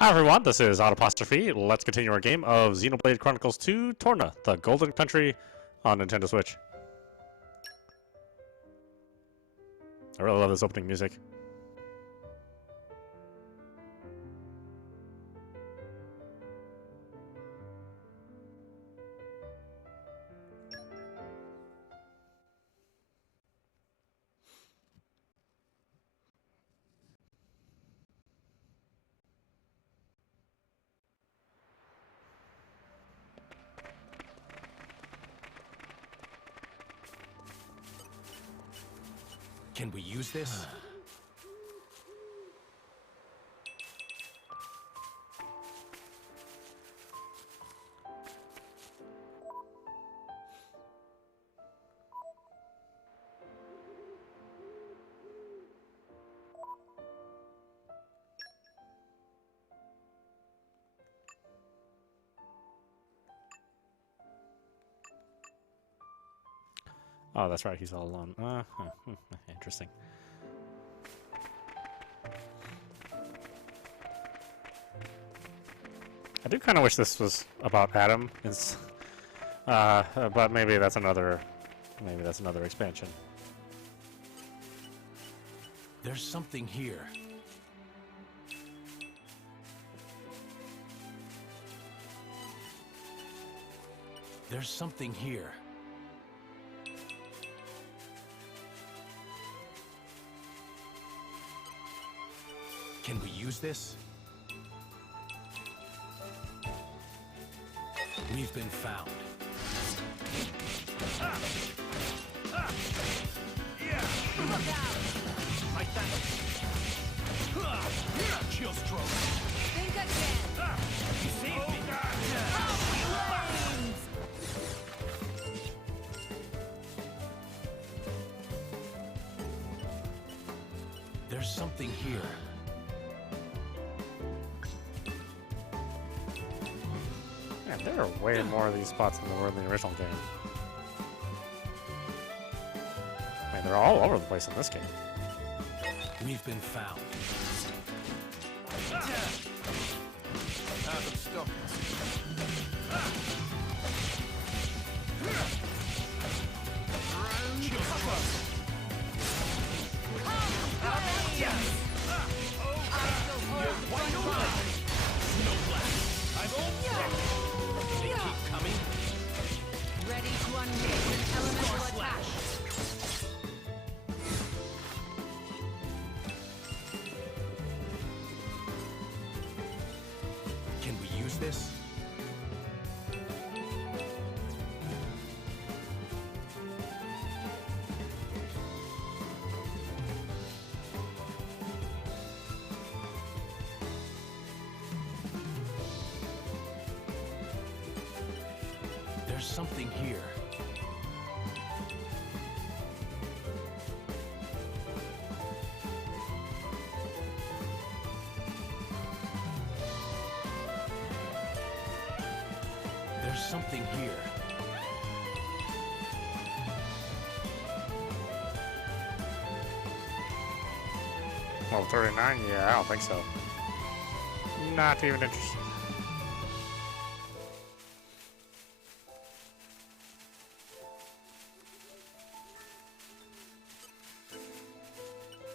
Hi everyone, this is audap. Let's continue our game of Xenoblade Chronicles 2 Torna, the Golden Country on Nintendo Switch. I really love this opening music. Can we use this? Oh, that's right, he's all alone. Interesting. I do kind of wish this was about Adam, but maybe that's another expansion. There's something here. There's something here. Can we use this? We've been found. Look out! Like that. Chill stroke. Think again. You saved me. There's something here. Man, there are way more of these spots than there were in the original game. Man, they're all over the place in this game. We've been found. Ready to unleash an elemental attack. Can we use this? There's something here. There's something here. Well, 39? Yeah, I don't think so. Not even interested.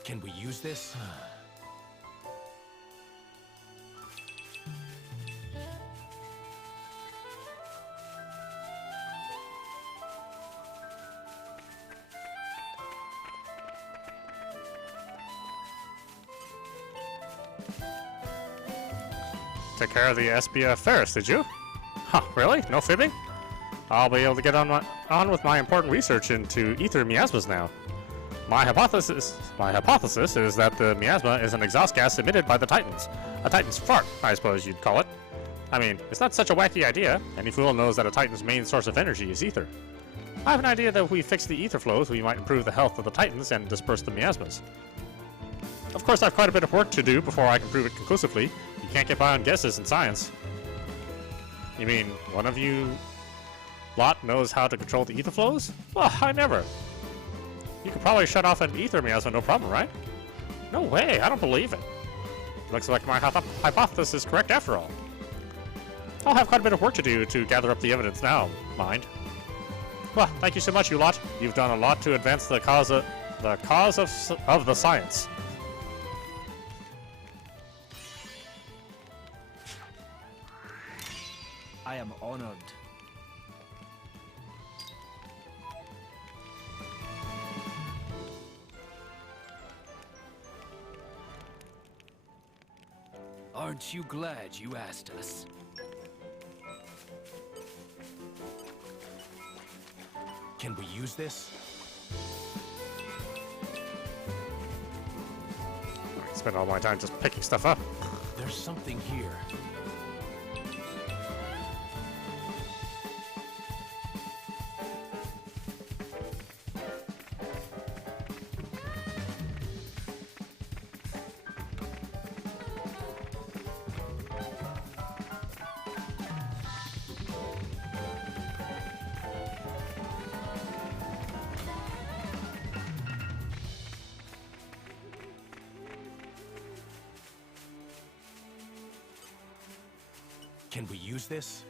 Can we use this? Took care of the SBF Ferris, did you? Huh, really? No fibbing? I'll be able to get on with my important research into ether miasmas now. My hypothesis is that the miasma is an exhaust gas emitted by the Titans. A Titan's fart, I suppose you'd call it. I mean, it's not such a wacky idea. Any fool knows that a Titan's main source of energy is ether. I have an idea that if we fix the ether flows, we might improve the health of the Titans and disperse the miasmas. Of course, I have quite a bit of work to do before I can prove it conclusively. You can't get by on guesses in science. You mean, one of you lot knows how to control the ether flows? Well, I never. You could probably shut off an ether miasma, no problem, right? No way, I don't believe it. Looks like my hypothesis is correct after all. I'll have quite a bit of work to do to gather up the evidence now, mind. Well, thank you so much, you lot. You've done a lot to advance the cause of the science. I am honored. Aren't you glad you asked us? Can we use this? I spend all my time just picking stuff up. There's something here. Can we use this?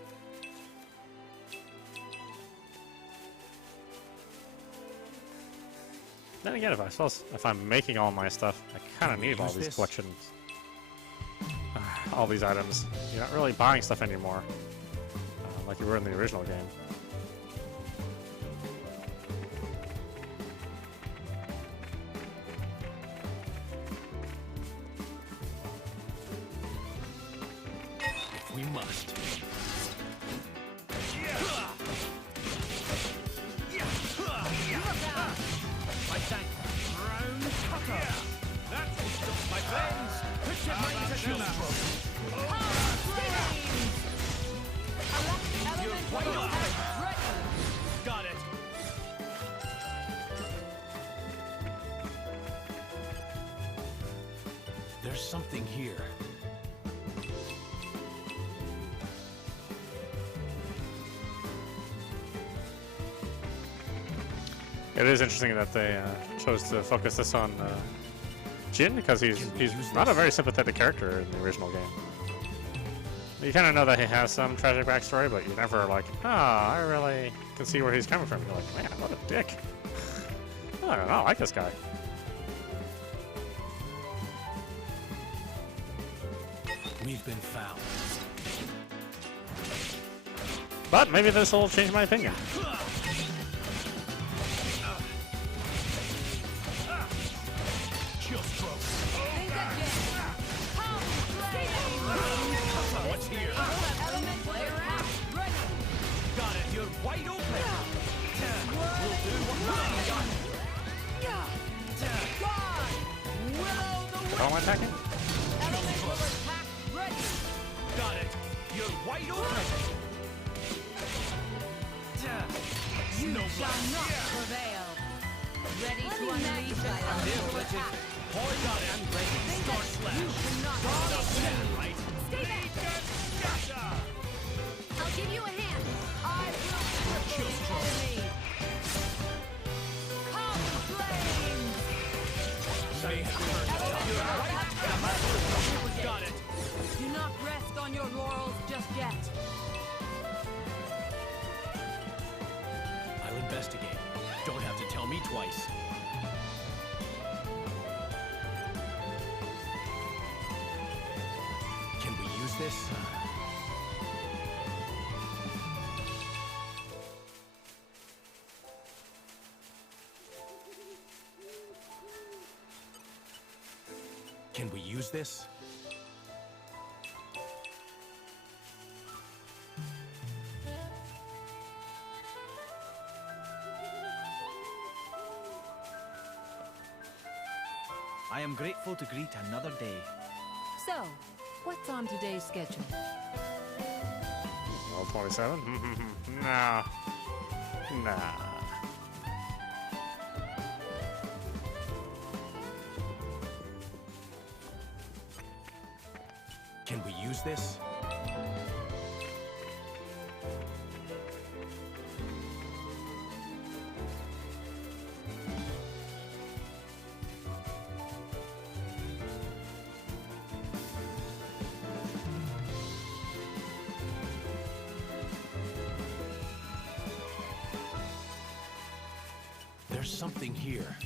Then again, if I'm making all my stuff, I kind of need all use these this? collections. All these items. You're not really buying stuff anymore, like you were in the original game. If we must. My tank. Round cutter. That will stop my friends. Put your mind to Shield stroke. Elemental attack ready. Got it. There's something here. It is interesting that they chose to focus this on Jin, because he's not a very sympathetic character in the original game. You kind of know that he has some tragic backstory, but you're never like, I really can see where he's coming from. You're like, man, what a dick. I don't know, I like this guy. We've been found. But maybe this will change my opinion. Shield stroke. Think again. What's here? Elemental attack ready. Got it. You're wide open. We'll do what What am I attacking? Elemental attack ready. Got it. You're wide open. You shall not prevail. Ready to unleash elemental attack. Boy, got it. I'm ready. Think Star that slash. you cannot escape me. Right. Stay back. I'll give you a hand. I will cripple the enemy. Come, flames! Got it. Do not rest on your laurels just yet. I'll investigate. Don't have to tell me twice. Can we use this? Can we use this? I am grateful to greet another day. So, what's on today's schedule? Level 27? Nah. Nah. Can we use this? There's something here.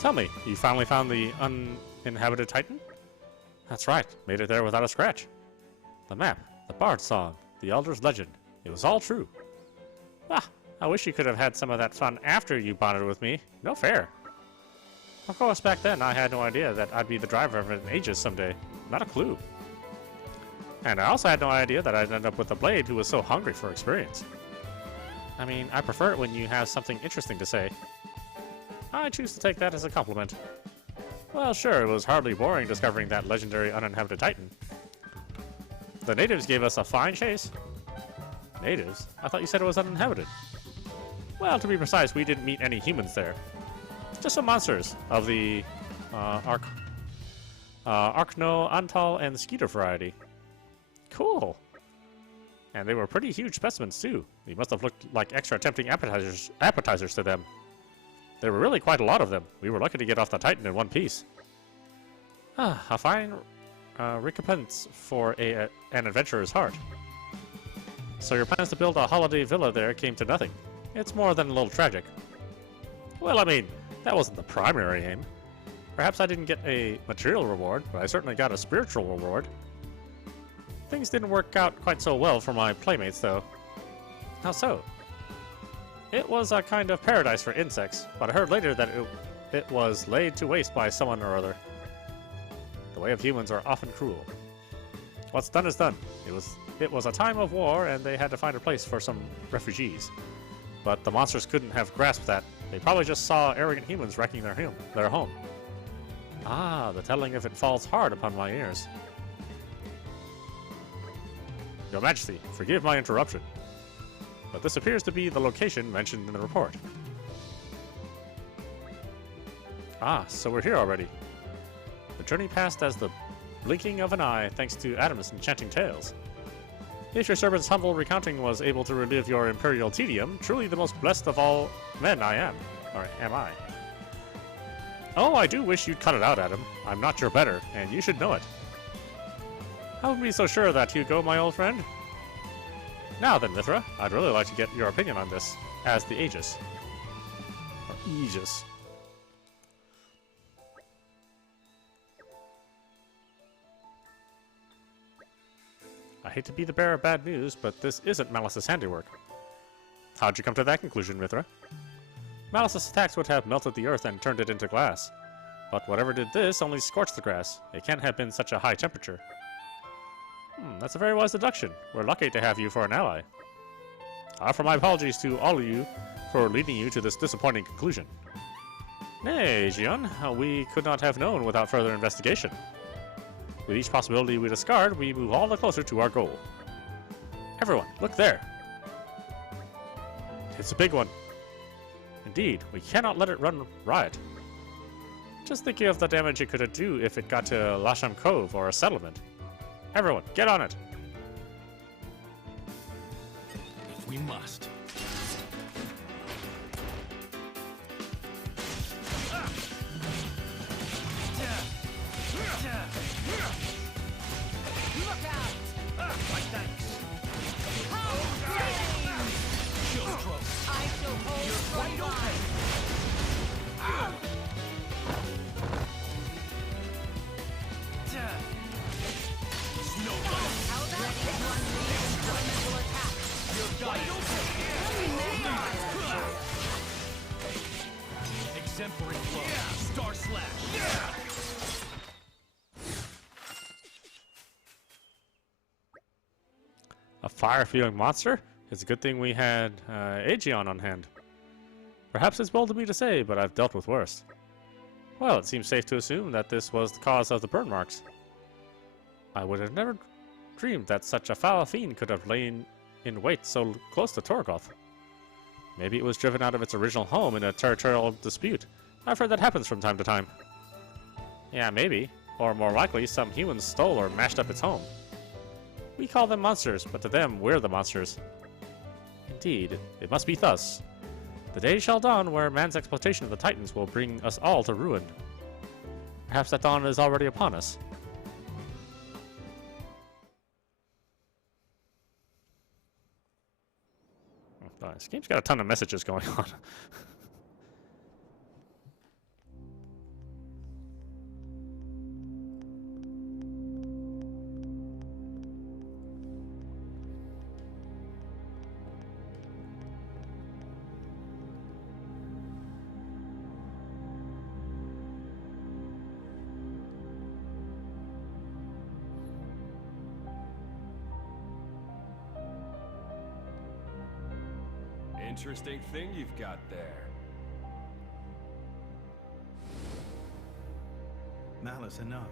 Tell me, you finally found the uninhabited Titan? That's right, made it there without a scratch. The map, the bard song, the elder's legend, it was all true. Ah, I wish you could have had some of that fun after you bonded with me. No fair. Of course, back then I had no idea that I'd be the driver of an Aegis someday. Not a clue. And I also had no idea that I'd end up with a blade who was so hungry for experience. I mean, I prefer it when you have something interesting to say. I choose to take that as a compliment. Well, sure, it was hardly boring discovering that legendary uninhabited Titan. The natives gave us a fine chase. Natives? I thought you said it was uninhabited. Well, to be precise, we didn't meet any humans there. Just some monsters of the Archno, Antal, and Skeeter variety. Cool. And they were pretty huge specimens, too. They must have looked like extra tempting appetizers to them. There were really quite a lot of them. We were lucky to get off the Titan in one piece. Ah, a fine recompense for an adventurer's heart. So your plans to build a holiday villa there came to nothing. It's more than a little tragic. Well, I mean, that wasn't the primary aim. Perhaps I didn't get a material reward, but I certainly got a spiritual reward. Things didn't work out quite so well for my playmates, though. How so? It was a kind of paradise for insects, but I heard later that it was laid to waste by someone or other. The way of humans are often cruel. What's done is done. It was a time of war, and they had to find a place for some refugees. But the monsters couldn't have grasped that. They probably just saw arrogant humans wrecking their home. Ah, the telling of it falls hard upon my ears. Your Majesty, forgive my interruption. But this appears to be the location mentioned in the report. Ah, so we're here already. The journey passed as the blinking of an eye thanks to Adam's enchanting tales. If your servant's humble recounting was able to relive your imperial tedium, truly the most blessed of all men I am. Or am I? Oh, I do wish you'd cut it out, Adam. I'm not your better, and you should know it. How would be so sure of that, Hugo, my old friend? Now then, Mithra, I'd really like to get your opinion on this, as the Aegis. Or Aegis. I hate to be the bearer of bad news, but this isn't Malos' handiwork. How'd you come to that conclusion, Mithra? Malos' attacks would have melted the earth and turned it into glass. But whatever did this only scorched the grass. It can't have been such a high temperature. That's a very wise deduction. We're lucky to have you for an ally. I offer my apologies to all of you for leading you to this disappointing conclusion. Nay, Gion, we could not have known without further investigation. With each possibility we discard, we move all the closer to our goal. Everyone, look there! It's a big one. Indeed, we cannot let it run riot. Just thinking of the damage it could do if it got to Lasham Cove or a settlement. Everyone, get on it! If we must. Look out! My thanks. Shield stroke. I shall hold You're strong wide open. line. Snowball. How about ready to unleash elemental attack? You're wide open. Exemplary flow. Star slash. A fire-feeling monster? It's a good thing we had Aegeon on hand. Perhaps it's bold of me to say, but I've dealt with worse. Well, it seems safe to assume that this was the cause of the burn marks. I would have never dreamed that such a foul fiend could have lain in wait so close to Torgoth. Maybe it was driven out of its original home in a territorial dispute. I've heard that happens from time to time. Yeah, maybe. Or more likely, some humans stole or mashed up its home. We call them monsters, but to them, we're the monsters. Indeed, it must be thus. The day shall dawn where man's exploitation of the Titans will bring us all to ruin. Perhaps that dawn is already upon us. Oh, this game's got a ton of messages going on. Interesting thing you've got there. Malos, enough.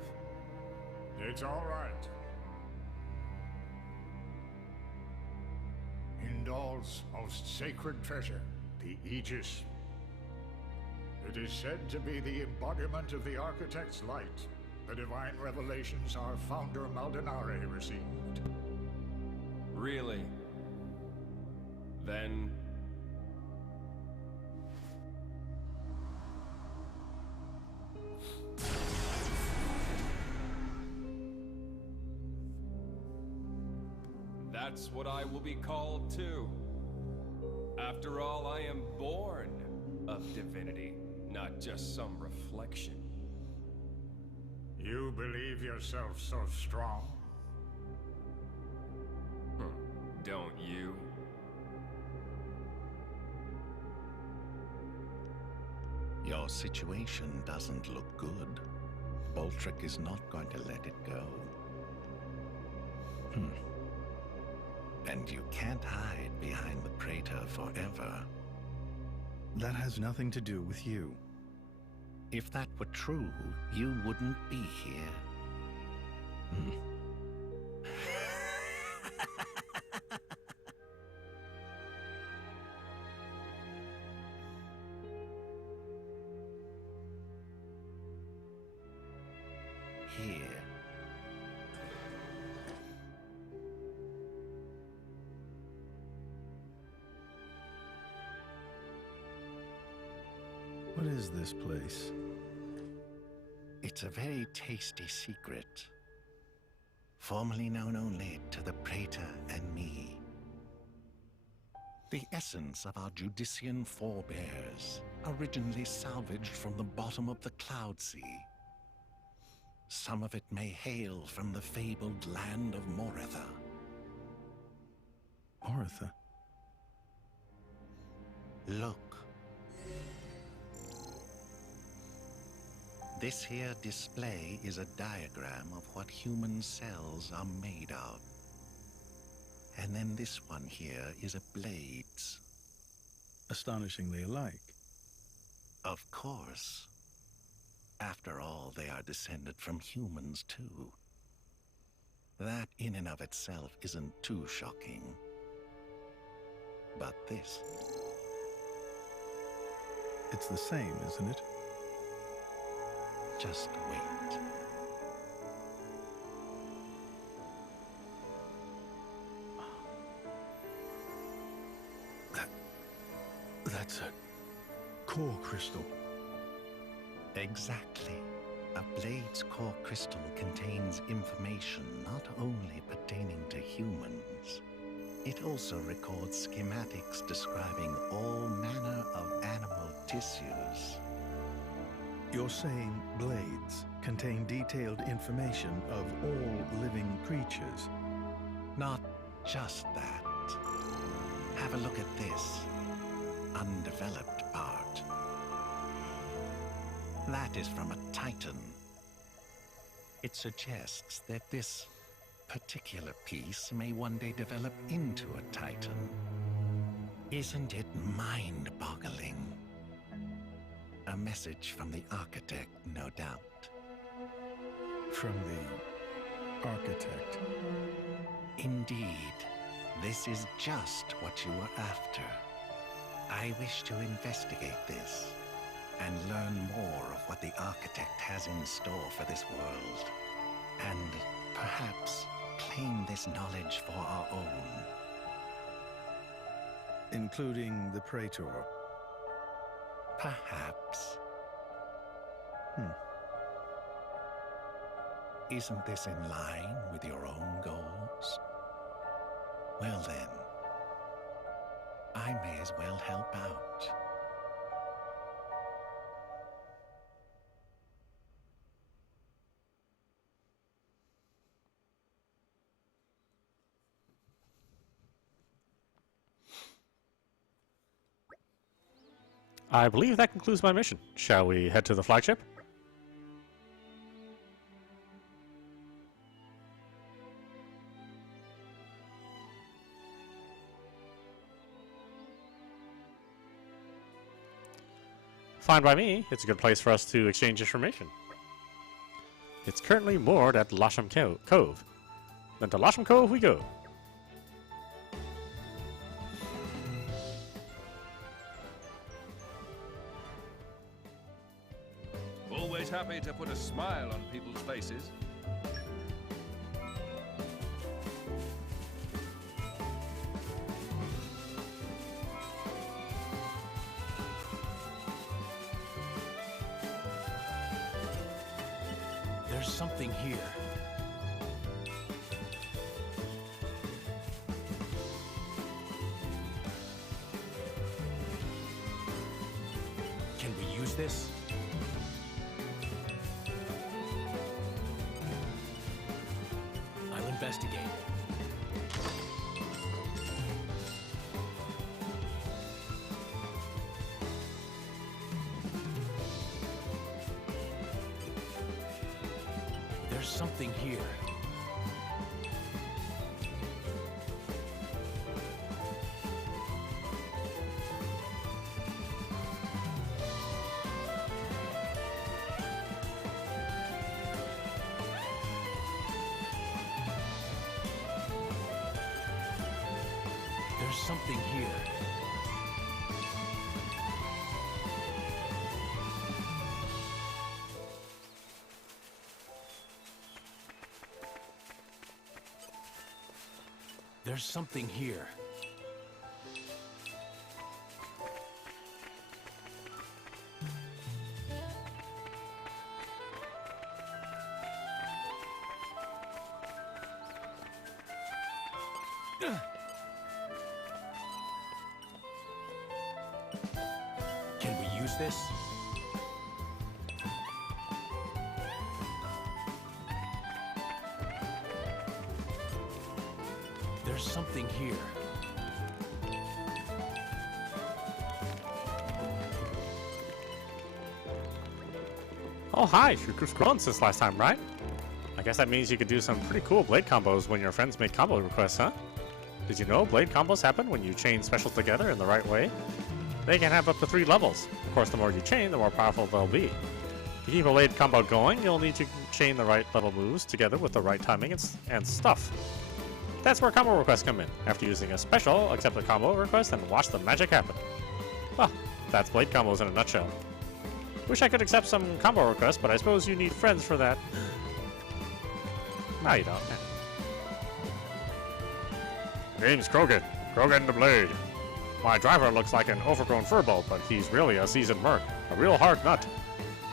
It's all right. Hindal's most sacred treasure, the Aegis. It is said to be the embodiment of the Architect's light, the divine revelations our founder Maldonare received. Really? Then... that's what I will be called too. After all, I am born of divinity, not just some reflection. You believe yourself so strong? Don't you? Your situation doesn't look good. Boltrick is not going to let it go. And you can't hide behind the Praetor forever. That has nothing to do with you. If that were true, you wouldn't be here. Here. What is this place? It's a very tasty secret, formerly known only to the Praetor and me. The essence of our Judician forebears, originally salvaged from the bottom of the Cloud Sea. Some of it may hail from the fabled land of Moretha. Moretha? Look. This here display is a diagram of what human cells are made of. And then this one here is a blade's. Astonishingly alike. Of course. After all, they are descended from humans too. That in and of itself isn't too shocking. But this... It's the same, isn't it? Just wait. That's a core crystal. Exactly. A blade's core crystal contains information not only pertaining to humans, it also records schematics describing all manner of animal tissues. You're saying blades contain detailed information of all living creatures? Not just that. Have a look at this undeveloped part. That is from a Titan. It suggests that this particular piece may one day develop into a Titan. Isn't it mind-boggling? A message from the Architect, no doubt. From the Architect? Indeed. This is just what you were after. I wish to investigate this and learn more of what the Architect has in store for this world. And perhaps claim this knowledge for our own. Including the Praetor. Perhaps. Isn't this in line with your own goals? Well then, I may as well help out. I believe that concludes my mission. Shall we head to the flagship? Fine by me. It's a good place for us to exchange information. It's currently moored at Lasham Cove. Then to Lasham Cove we go. Always happy to put a smile on people's faces. There's something here. Can we use this? I'll investigate. There's something here. There's something here. There's something here. Can we use this? There's something here. Oh hi, you've grown since last time, right? I guess that means you could do some pretty cool blade combos when your friends make combo requests, huh? Did you know blade combos happen when you chain specials together in the right way? They can have up to 3 levels. Of course, the more you chain, the more powerful they'll be. To keep a blade combo going, you'll need to chain the right level moves together with the right timing and stuff. That's where combo requests come in. After using a special, accept a combo request and watch the magic happen. Well, that's blade combos in a nutshell. Wish I could accept some combo requests, but I suppose you need friends for that. No, you don't. Name's Krogan. Krogan the Blade. My driver looks like an overgrown furball, but he's really a seasoned merc. A real hard nut.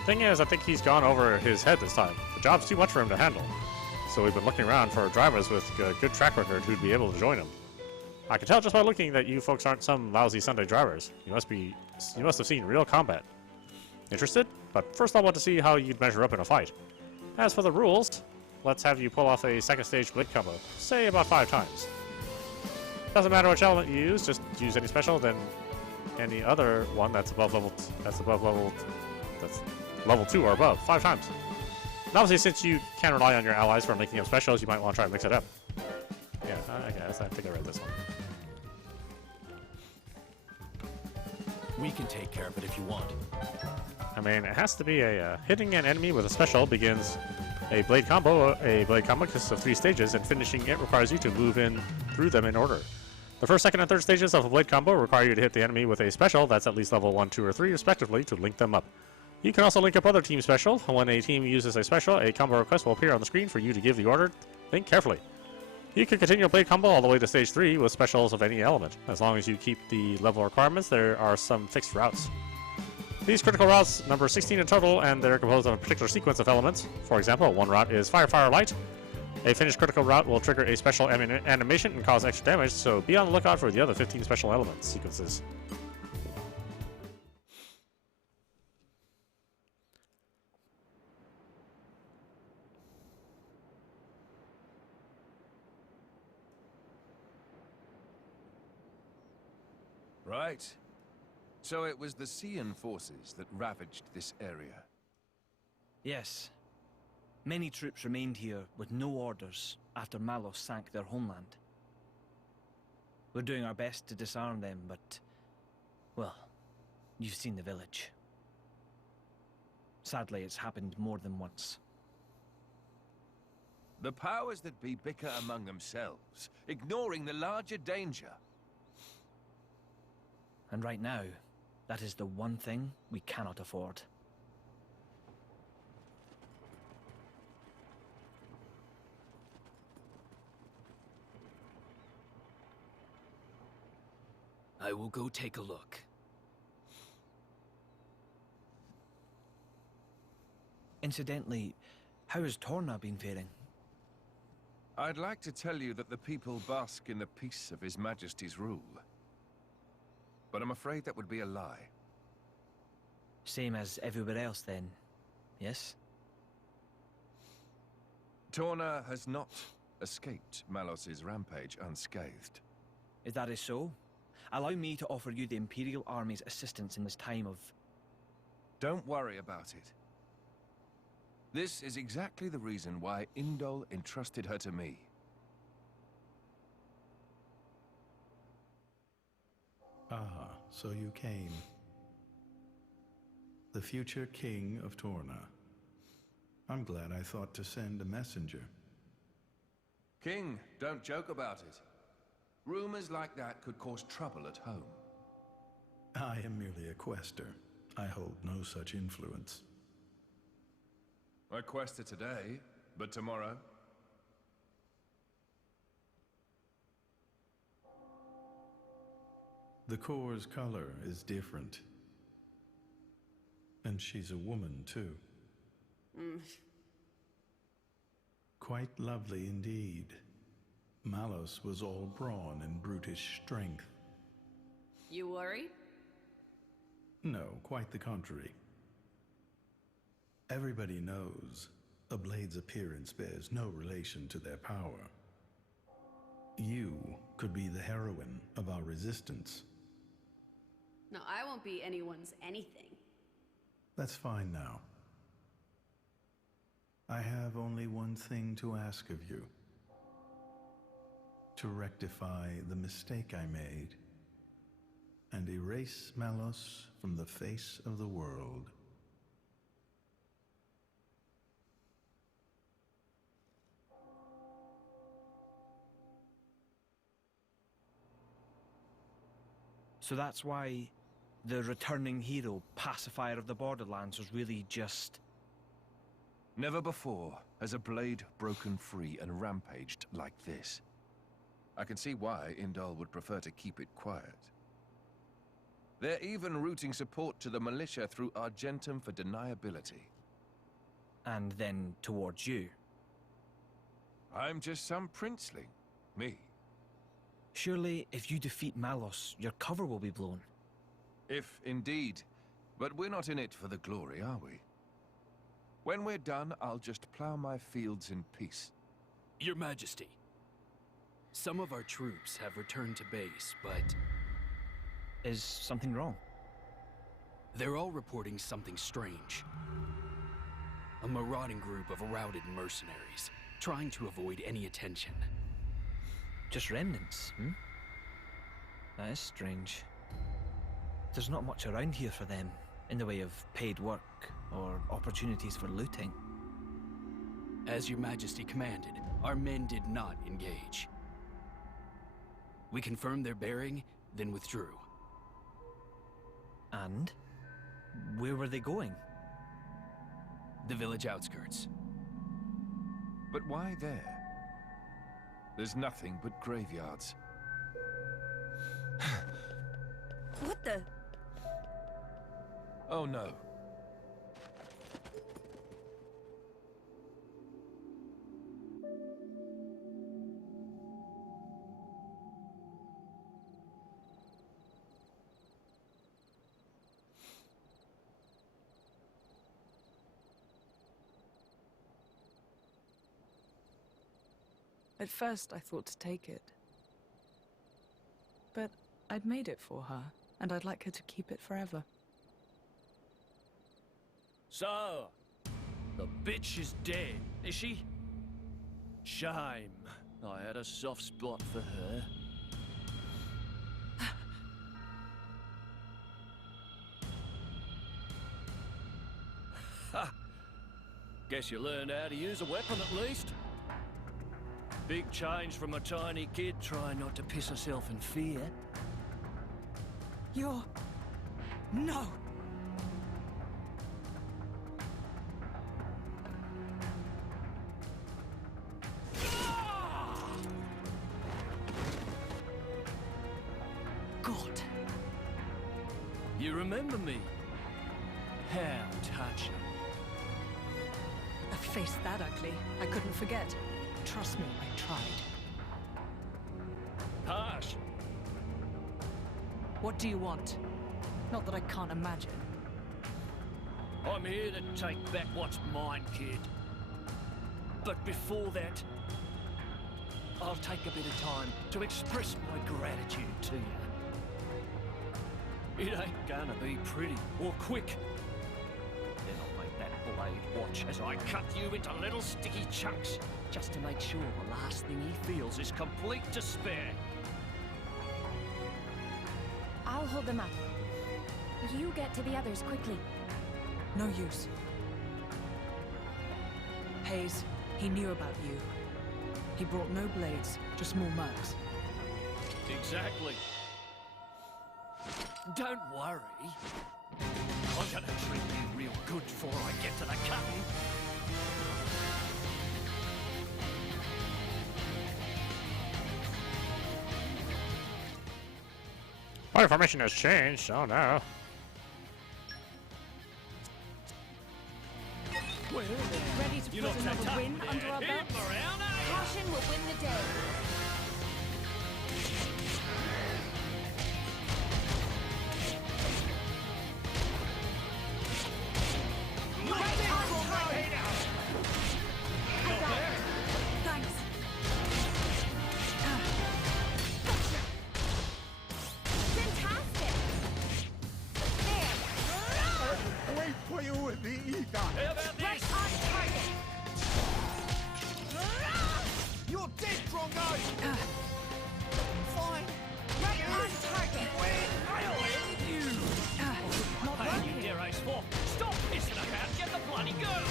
Thing is, I think he's gone over his head this time. The job's too much for him to handle. So we've been looking around for drivers with a good track record who'd be able to join him. I can tell just by looking that you folks aren't some lousy Sunday drivers. You must have seen real combat. Interested? But first I want to see how you'd measure up in a fight. As for the rules, let's have you pull off a second stage blade combo. Say about 5 times. Doesn't matter which element you use, just use any special, then any other one that's level 2 or above, 5 times. And obviously, since you can rely on your allies for making up specials, you might want to try to mix it up. Yeah, I guess. I think I read this one. We can take care of it if you want. I mean, it has to be a hitting an enemy with a special begins a blade combo. A blade combo consists of 3 stages, and finishing it requires you to move in through them in order. The first, second, and third stages of a blade combo require you to hit the enemy with a special that's at least level 1, 2, or 3 respectively to link them up. You can also link up other team special. When a team uses a special, a combo request will appear on the screen for you to give the order. Think carefully. You can continue a blade combo all the way to stage 3 with specials of any element. As long as you keep the level requirements, there are some fixed routes. These critical routes number 16 in total, and they're composed of a particular sequence of elements. For example, one route is Fire, Fire, Light. A finished critical route will trigger a special animation and cause extra damage, so be on the lookout for the other 15 special elements sequences. Right. So it was the Sion forces that ravaged this area. Yes. Many troops remained here with no orders after Malos sank their homeland. We're doing our best to disarm them, but... well, you've seen the village. Sadly, it's happened more than once. The powers that be bicker among themselves, ignoring the larger danger. And right now, that is the one thing we cannot afford. I will go take a look. Incidentally, how has Torna been faring? I'd like to tell you that the people bask in the peace of His Majesty's rule. But I'm afraid that would be a lie. Same as everywhere else then, yes? Torna has not escaped Malos' rampage unscathed. If that is so, allow me to offer you the Imperial Army's assistance in this time of... Don't worry about it. This is exactly the reason why Indol entrusted her to me. Ah, so you came. The future king of Torna. I'm glad I thought to send a messenger. King, don't joke about it. Rumors like that could cause trouble at home. I am merely a quester. I hold no such influence. I quested today, but tomorrow? The core's color is different. And she's a woman, too. Quite lovely indeed. Malos was all brawn and brutish strength. You worry? No, quite the contrary. Everybody knows a blade's appearance bears no relation to their power. You could be the heroine of our resistance. No, I won't be anyone's anything. That's fine now. I have only one thing to ask of you. To rectify the mistake I made and erase Malos from the face of the world. So that's why the returning hero, pacifier of the Borderlands, was really just... Never before has a blade broken free and rampaged like this. I can see why Indol would prefer to keep it quiet. They're even routing support to the militia through Argentum for deniability. And then towards you. I'm just some princeling. Me. Surely, if you defeat Malos, your cover will be blown. If indeed. But we're not in it for the glory, are we? When we're done, I'll just plow my fields in peace. Your Majesty, some of our troops have returned to base, but... Is something wrong? they're all reporting something strange. A marauding group of routed mercenaries, trying to avoid any attention. Just remnants, That is strange. There's not much around here for them, in the way of paid work or opportunities for looting. As your Majesty commanded, our men did not engage. We confirmed their bearing, then withdrew. And? Where were they going? The village outskirts. But why there? There's nothing but graveyards. What the? Oh no. At first, I thought to take it. But I'd made it for her, and I'd like her to keep it forever. So, the bitch is dead, is she? Shame. I had a soft spot for her. Ha! Guess you learned how to use a weapon at least. Big change from a tiny kid trying not to piss herself in fear. You're... No! God. You remember me? How touching. A face that ugly, I couldn't forget. Trust me, I tried. Harsh. What do you want? Not that I can't imagine. I'm here to take back what's mine, kid. But before that, I'll take a bit of time to express my gratitude to you. It ain't gonna be pretty or quick. Then I'll make that blade watch as I cut you into little sticky chunks, just to make sure the last thing he feels is complete despair. I'll hold them up. You get to the others quickly. No use. Hayes, he knew about you. He brought no blades, just more mercs. Exactly. Don't worry. I'm gonna treat you real good before I get to the cutting. My information has changed. Oh no. Ready to put another win under our belts? Caution will win the day. Right on target. I got it. Thanks. Fantastic. There. Wait for you in the ether! How about Right this? on target. You're dead, Drongo! Fine! Right on target. I'll end you! Not Hey, you working. dare ace 4. Stop pissing about and get the bloody girl!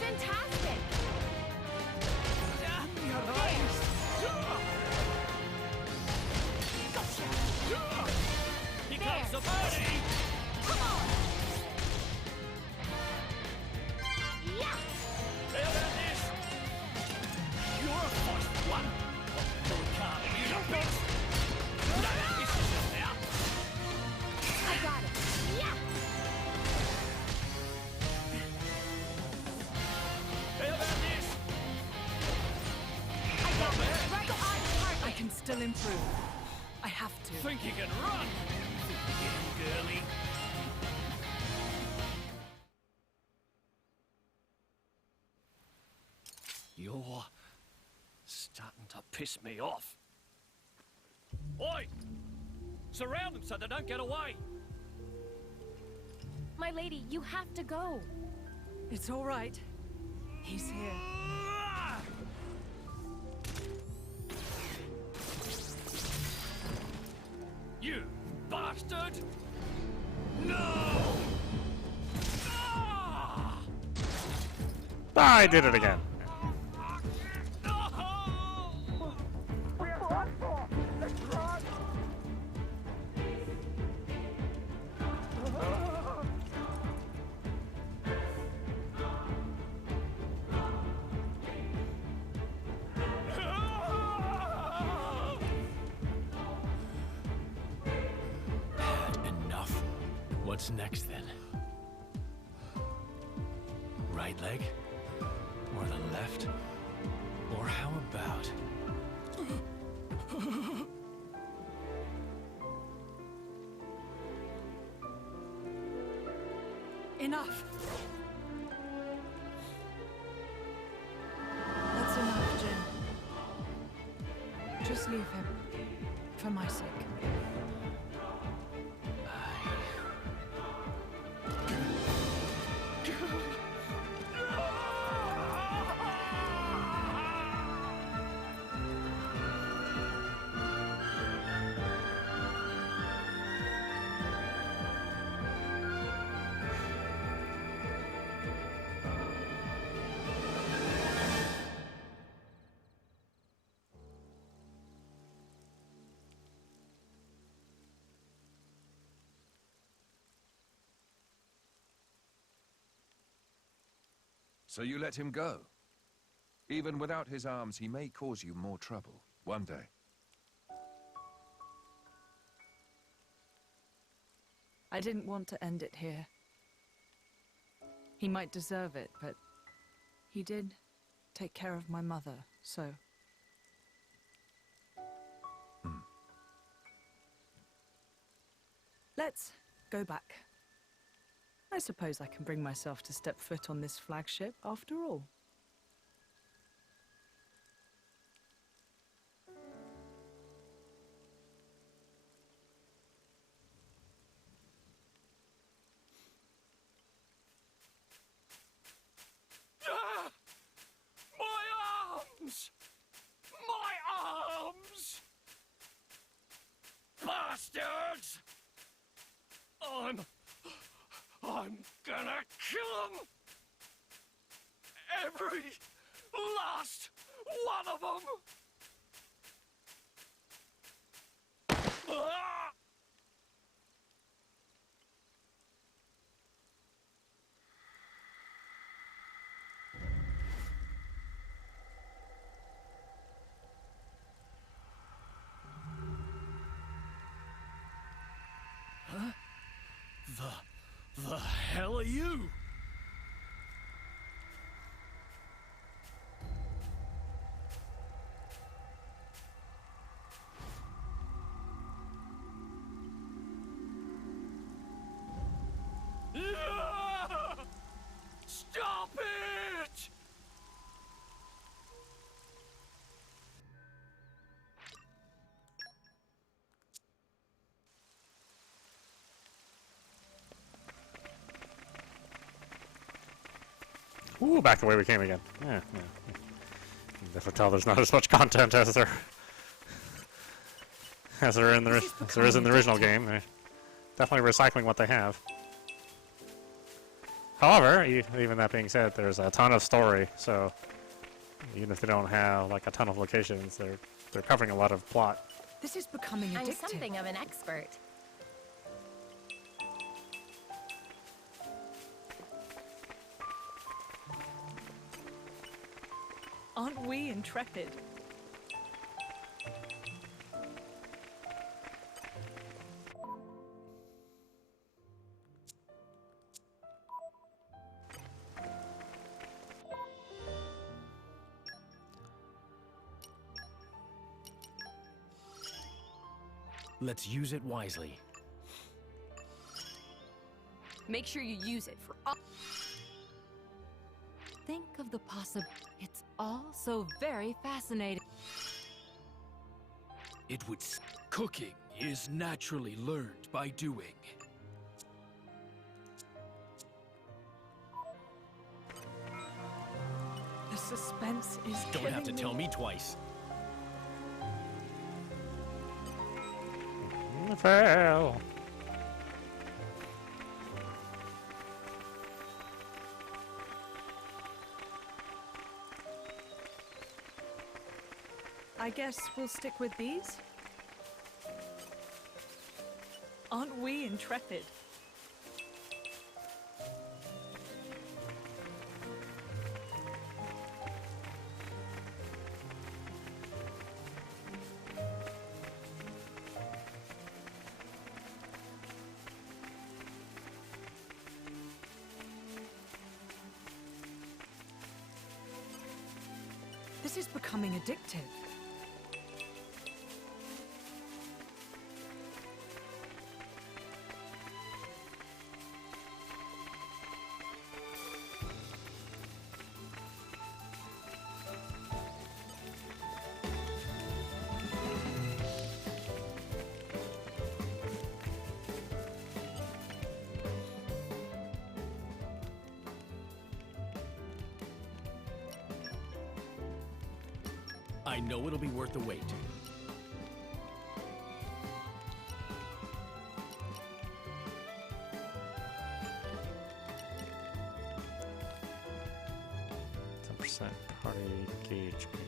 Fantastic. Here comes the birdie! Come on. Yeah. How about this? You're a first one! No, we can't, you know, bitch! No, this is just now! I got it. Yeah. How about this? I got it. Right on target. I can still improve. I have to. Think you can run? Think you're getting girly? You're starting to piss me off. Oi! Surround them so they don't get away! My lady, you have to go. It's all right. He's here. You bastard! No! Ah! I did it again. No! What's next then? Right leg? Or the left? Or how about... Enough! That's enough, Jin. Just leave him. For my sake. So you let him go? Even without his arms, he may cause you more trouble one day. I didn't want to end it here. He might deserve it, but he did take care of my mother, so... Let's go back. I suppose I can bring myself to step foot on this flagship after all. Ah! My arms! My arms! Bastards! I'm gonna kill them! Every last one of them! Ah! Huh? The hell are you? Ah! Stop it! Ooh, back the way we came again. Yeah, yeah. You can definitely tell there's not as much content as there is in the original game. They're definitely recycling what they have. However, even that being said, there's a ton of story, so even if they don't have like a ton of locations, they're covering a lot of plot. This is becoming addictive. I'm something of an expert. Aren't we intrepid? Let's use it wisely. Make sure you use it for all. Think of the possible. It's all so very fascinating. It would... Cooking is naturally learned by doing. The suspense is Don't have to killing tell me twice. Fail. I guess we'll stick with these? Aren't we intrepid? This is becoming addictive. I know it'll be worth the wait. Percent party engagement.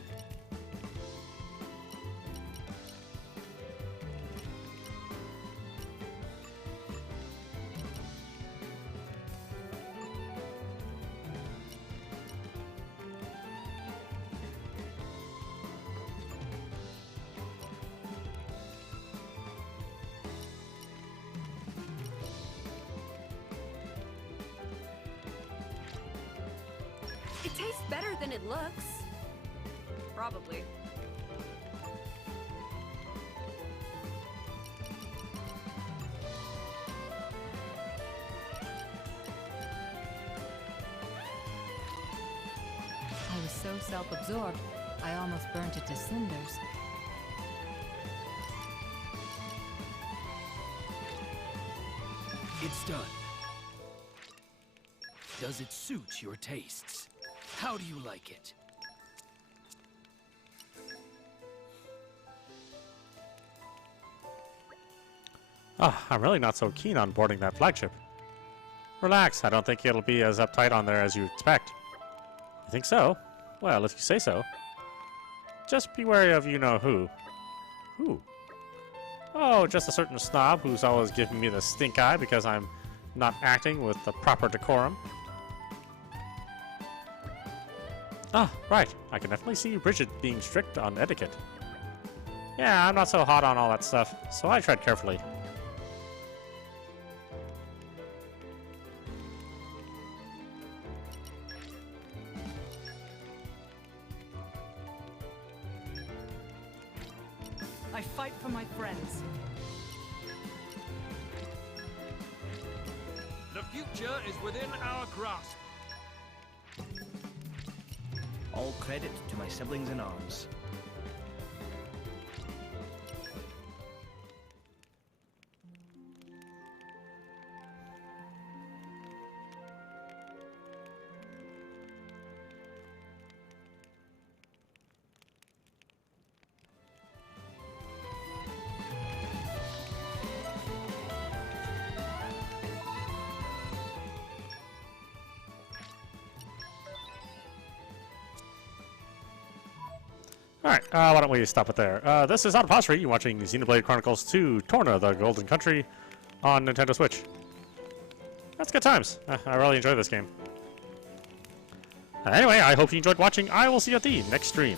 It tastes better than it looks. Probably. I was so self-absorbed, I almost burnt it to cinders. It's done. Does it suit your tastes? How do you like it? Ah, I'm really not so keen on boarding that flagship. Relax, I don't think it'll be as uptight on there as you expect. You think so? Well, if you say so. Just be wary of you-know-who. Who? Oh, just a certain snob who's always giving me the stink eye because I'm not acting with the proper decorum. Ah, right. I can definitely see Bridget being strict on etiquette. Yeah, I'm not so hot on all that stuff, so I tread carefully. I fight for my friends. The future is within our grasp. All credit to my siblings in arms. Alright, why don't we stop it there? This is audap. You're watching Xenoblade Chronicles 2 Torna, the Golden Country on Nintendo Switch. That's good times. I really enjoy this game. Anyway, I hope you enjoyed watching. I will see you at the next stream.